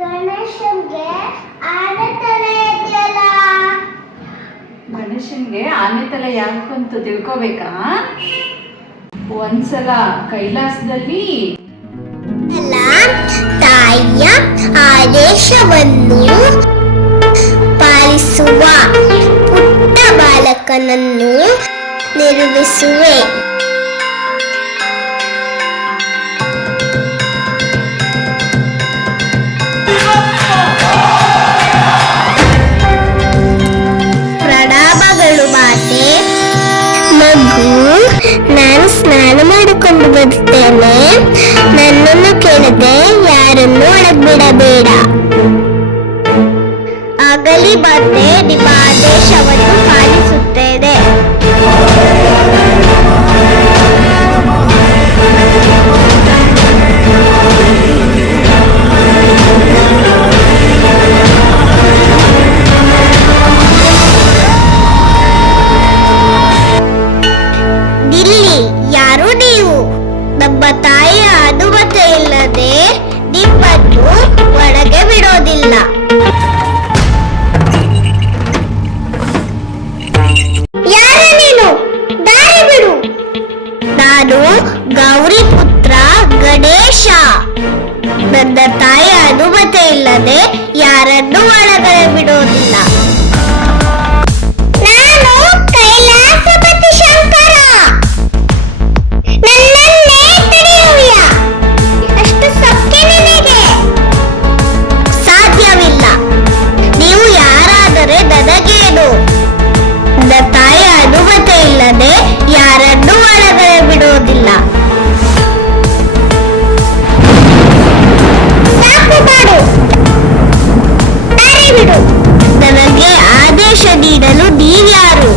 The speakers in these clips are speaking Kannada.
ಗಣೇಶನ್ಗೆ ಆನೆ ತಲೆ ಇದೆಯಲ್ಲ. ಗಣೇಶನ್ಗೆ ಆನೆ ತಲೆ ಯಾಕಂತ ತಿಳ್ಕೋಬೇಕಾ? ಒಂದ್ಸಲ ಕೈಲಾಸದಲ್ಲಿ ತಾಯಿಯ ಆದೇಶವನ್ನು ಪಾಲಿಸುವ ಪುಟ್ಟ ಬಾಲಕನನ್ನು ನಿರ್ಮಿಸುವೆ. ಪ್ರಣಾಮಗಳು ಮಾತೆ. ಮಗು, ನಾನು ಸ್ನಾನ ಮಾಡಿಕೊಂಡು ಬರುತ್ತೇನೆ. ನನ್ನನ್ನು ಕೇಳದೆ ಯಾರನ್ನು ಒಳಗ್ಬಿಡಬೇಡ. ಆಗಲಿ ಮಾತೆ, ನಿಮ್ಮ ಆದೇಶವನ್ನು ಪಾಲಿಸುತ್ತೇನೆ. ಯಾರು ನೀವು? ನಮ್ಮ ತಾಯಿಯ ಅನುಮತಿ ಇಲ್ಲದೆ ನಿಮ್ಮನ್ನು ಒಳಗೆ ಬಿಡೋದಿಲ್ಲ. ಯಾರು ನೀನು? ದಾರಿ ಬಿಡು. ನಾನು ಗೌರಿ ಪುತ್ರ ಗಣೇಶ. ನನ್ನ ತಾಯಿಯ ಅನುಮತಿ ಇಲ್ಲದೆ ಯಾರನ್ನು ಒಳಗಡೆ ಬಿಡೋದಿಲ್ಲ. ನಾನು ಕೈಲಾಸಪತಿ ಶಂಕರ. ಸಾಧ್ಯವಿಲ್ಲ. ನೀವು ಯಾರಾದರೆ ನನಗೇನು? ನನ್ನ ತಾಯಿಯ ಅನುಮತಿ ಇಲ್ಲದೆ ಯಾರನ್ನೂ ಒಳಗಡೆ ಬಿಡುವುದಿಲ್ಲ. ಸಾಕು ಮಾಡು, ದಾರಿ ಬಿಡು. ನನಗೆ ಆದೇಶ ನೀಡಲು ನೀವ್ಯಾರು?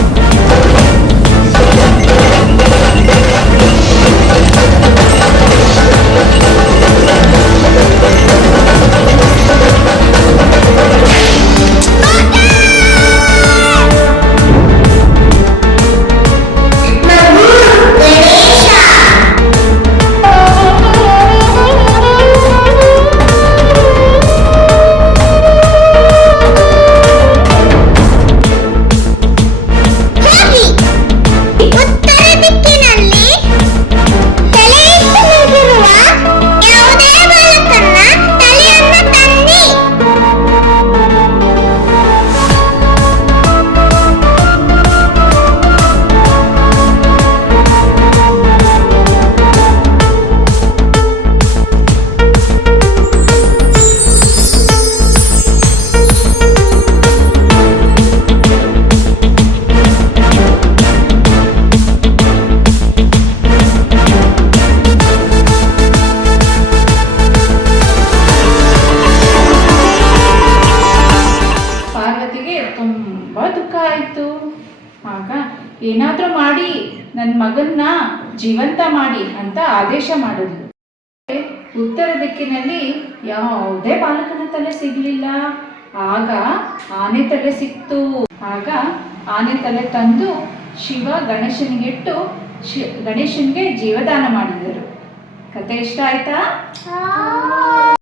ತುಂಬಾ ದುಃಖ ಆಯ್ತು. ಆಗ ಏನಾದ್ರೂ ಮಾಡಿ ನನ್ನ ಮಗನ್ನ ಜೀವಂತ ಮಾಡಿ ಅಂತ ಆದೇಶ ಮಾಡಿದ್ಲು. ಉತ್ತರ ದಿಕ್ಕಿನಲ್ಲಿ ಯಾವುದೇ ಬಾಲಕನ ತಲೆ ಸಿಗ್ಲಿಲ್ಲ. ಆಗ ಆನೆ ತಲೆ ಸಿಕ್ತು. ಆಗ ಆನೆ ತಲೆ ತಂದು ಶಿವ ಗಣೇಶನಿಗಿಟ್ಟು ಗಣೇಶನ್ಗೆ ಜೀವದಾನ ಮಾಡಿದರು. ಕತೆ ಇಷ್ಟ ಆಯ್ತಾ?